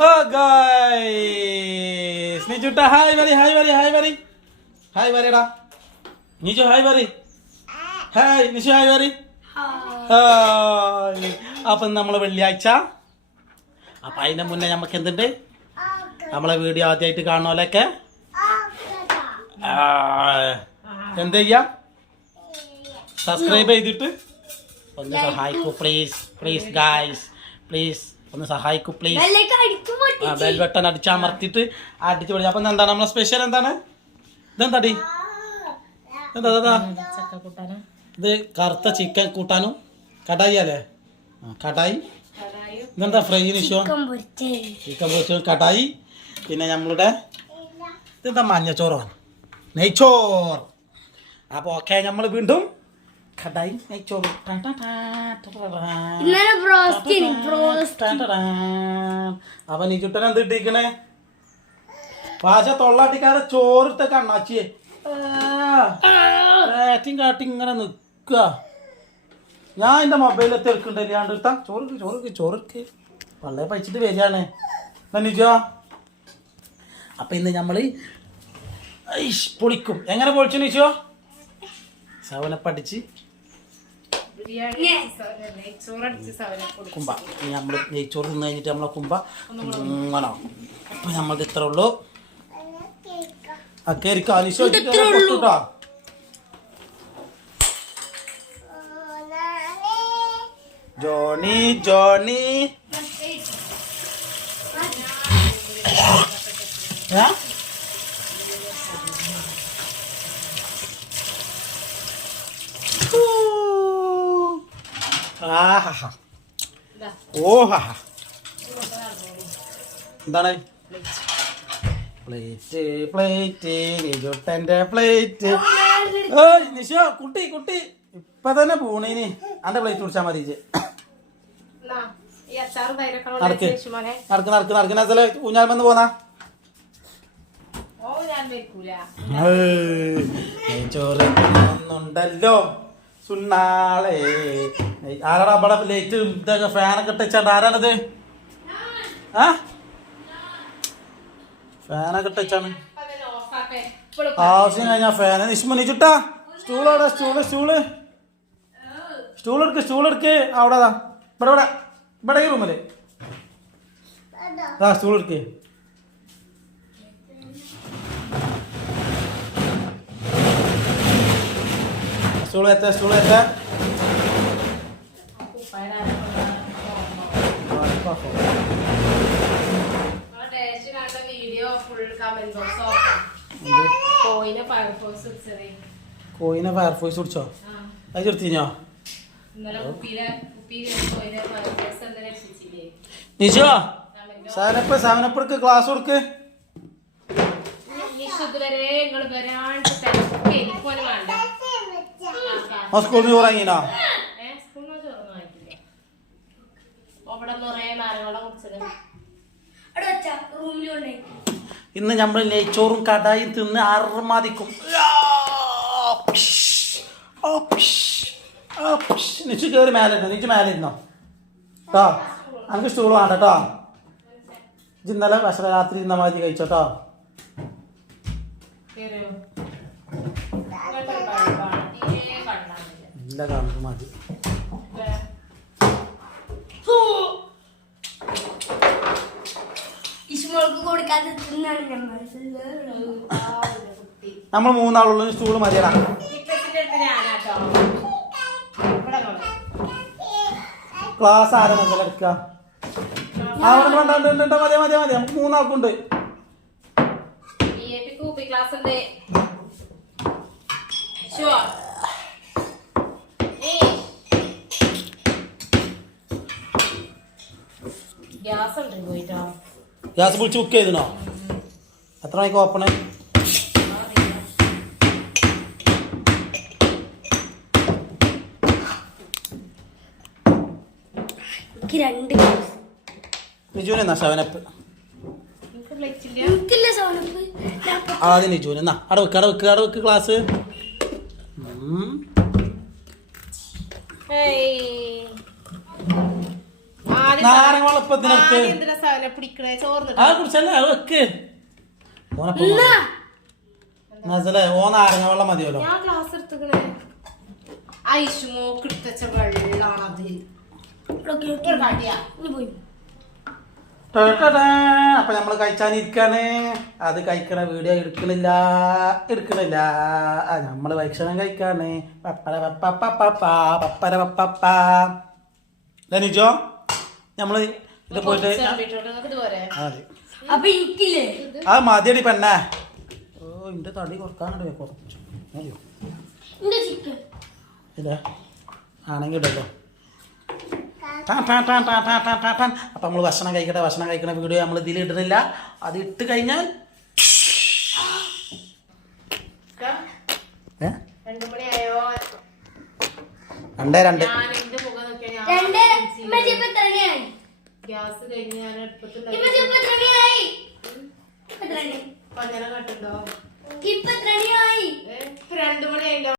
Guys നിജുട്ട hi വരി hi വരി ഹായ് വരി. ഹായ് വരിടാ. നിജു ഹായ് വരി. ഹായ് നിഷു ഹായ് വരി. ഹായ്. അപ്പം നമ്മൾ വെള്ളിയാഴ്ച. അപ്പം അതിന്റെ മുന്നേ നമുക്ക് എന്തുണ്ട്? നമ്മളെ വീഡിയോ ആദ്യമായിട്ട് കാണുന്നോലൊക്കെ ആ, എന്ത് ചെയ്യാം? സബ്സ്ക്രൈബ് ചെയ്തിട്ട് ഒന്ന് സഹായിക്കൂ പ്ലീസ് പ്ലീസ് ഗായ്സ് പ്ലീസ് ഒന്ന് സഹായിക്കൂ പ്ലീസ് അടിച്ചു. ആ ബെൽ ബട്ടൺ അടിച്ചമർത്തിയിട്ട് അടിച്ചു പിടിച്ചു അപ്പം എന്താണ് നമ്മളെ സ്പെഷ്യൽ എന്താണ്? ഇതെന്താടി? എന്താ ഇതാ ഇത് കറുത്ത ചിക്കൻ കൂട്ടാനും കടായി അല്ലേ? കടായി. ഇതെന്താ ഫ്രൈ നിഷോ ചിക്കൻ പൊരിച്ചതും. കടായി. പിന്നെ നമ്മളുടെ ഇതെന്താ മഞ്ഞച്ചോറോ നെയ്ച്ചോർ അപ്പോൾ ഓക്കെ നമ്മൾ വീണ്ടും കടായി നെയ്ച്ചോറ്. അവൻ ഈ ചുട്ടൻ എന്ത് ഇട്ടിരിക്കണേ? പാശ തൊള്ളാട്ടിക്കാരെ ചോറിട്ട കണ്ണാച്ചിയെ. ഏറ്റും കാട്ടി ഇങ്ങനെ നിക്കുക ഞാൻ എന്റെ മൊബൈലിൽ തിരക്കുണ്ട് ഇല്ലാണ്ട് എടുത്താ ചോറ് ചോറ് ചോറുക്ക് പള്ളയെ പഴിച്ചിട്ട് വരികയാണ്. നിജോ? അപ്പം ഇന്ന് നമ്മൾ പൊളിക്കും. എങ്ങനെ പൊളിച്ചു സവനെ സവനപ്പടിച്ച് കുമ്പ. നമ്മൾ നെയ്ച്ചോറ് തിന്നു കഴിഞ്ഞിട്ട് നമ്മളെ കുമ്പ ആണോ അപ്പം നമ്മളത് ഇത്ര ഉള്ളൂ. ആ കയറിക്കോ അനിശോ പൊട്ടുട്ടോ? Johnny Johnny. ഏ? ആഹാ. ഓഹാ എന്താണ്? പ്ലേറ്റ് പ്ലേറ്റ് നിജുട്ടന്റെ പ്ലേറ്റ്. ഏയ് നിഷോ കുട്ടി കുട്ടി. ഇപ്പൊ തന്നെ പോണീന്. അന്റെ പ്ലേറ്റ് കുടിച്ചാ മതി. നടക്ക്. നടക്ക് നടക്ക് നടക്ക്. നസലെ ഊഞ്ഞാൽമെന്ന് പോന്നാ? ചോറ് ഒന്നുണ്ടല്ലോ സുണ്ണാളേ ആരാടാ അവിടെ ലൈറ്റ് ഇതൊക്കെ ഫാനൊക്കെ ഇട്ടാണ്ട് ആരാണത്? ആ? ഫാനൊക്കെ ഇട്ടാണ് ആവശ്യം കഴിഞ്ഞാ ഫാന് നിഷ്മണി ചുട്ടാ. സ്റ്റൂൾ അവിടെ സ്റ്റൂൾ സ്റ്റൂൾ സ്റ്റൂൾ എടുക്ക് സ്റ്റൂൾ എടുക്ക്. അവിടെ ഇവിടെ ഇവിടെ. ഇവിടെ ഈ റൂമിൽ ആ സ്റ്റൂൾ എടുക്ക്. സ്റ്റൂൾ എത്ത സ്റ്റൂൾ എത്ത. കോയിനെ ഫയർഫോഴ്സ് കുടിച്ചോ? അത് രക്ഷിച്ചില്ലേ? നിശോ സാനപ്പ് സാനപ്പർക്ക് ക്ലാസ് കൊടുക്ക്. സ്കൂളിൽ ഇതുവരെ നിറയെ നാരങ്ങളെ കുടിച്ചത് ഇന്ന് നമ്മൾ നെയ്ച്ചോറും കടായും തിന്ന് അർമാദിക്കും നിച്ച് കയറി മേലെ നിച്ച് മേലെ ഇരുന്നോ? കേട്ടോ എനിക്ക് സ്റ്റൂൾ വേണ്ട കേട്ടോ ഇന്നലെ ഭക്ഷണ രാത്രി ഇന്ന മാതിരി കഴിച്ചോട്ടോ ഇല്ല കാണുന്നത് മതി ഏ? ഇഷ്മോൾക്ക് ഞങ്ങൾ. നമ്മൾ മൂന്നാളുള്ള സ്റ്റൂൾ മതിയടാ. ക്ലാസ് ആരാ മതി എടുക്കുക മതി മതി മതി. നമുക്ക് മൂന്നാൾക്കുണ്ട്. ഗ്യാസ് ഉണ്ട്. പോയിട്ടോ ഗ്യാസ് വിളിച്ച് ബുക്ക് ചെയ്തിനോ എത്ര മണിക്ക് ഓപ്പണ് രണ്ട് നിജുവിന് എന്നാ സെവനപ്പ് എനിക്ക് ഫ്ലെക്സില്ല എനിക്കില്ല സോണപ്പ് ആദ്യം നിജുവിന്. എന്നാ അവിടെ വെക്ക് അവിടെ വെക്ക് അവിടെ വെക്ക് ക്ലാസ് ഏയ്. നാരങ്ങവെള്ളപ്പത്തിനടുത്ത് പിടിക്കണേ ചോർന്നിട്ട് അത് കുടിച്ചല്ലേ? അത് വെക്ക്. ഓനെ മനസ്സിലായി ഓ നാരങ്ങ വെള്ളം മതിയല്ലോ. ഞാൻ ഗ്ലാസ് എടുത്തേ ഐശു മോക്ക് എടുത്തച്ച വെള്ളാണത് അപ്പൊ നമ്മൾ കഴിച്ചാനിരിക്കാണ്. അത് കഴിക്കണ വീഡിയോ എടുക്കണില്ല. എടുക്കണില്ല. നമ്മൾ ഭക്ഷണം കഴിക്കാണ്. പപ്പര പപ്പ പപ്പ പപ്പര പപ്പ നിജോ? നമ്മൾ ഇത് ആ മതിയടി പെണ്ണേ. ഓ എന്റെ തടി കുറക്കാനുണ്ട് കുറച്ചു. മതിയോ? ആണെങ്കിൽ അപ്പൊ നമ്മൾ ഭക്ഷണം കഴിക്കട്ടെ ഭക്ഷണം കഴിക്കണ വീഡിയോ നമ്മൾ ഇതിൽ ഇടുന്നില്ല. അത് ഇട്ട് കഴിഞ്ഞാൽ രണ്ടേ രണ്ട് ഗ്യാസ് കഴിഞ്ഞ് ഞാൻ അടുപ്പത്തുണ്ടായി പഞ്ഞന കട്ടുണ്ടോ രണ്ടു മണിയായില്ലോ.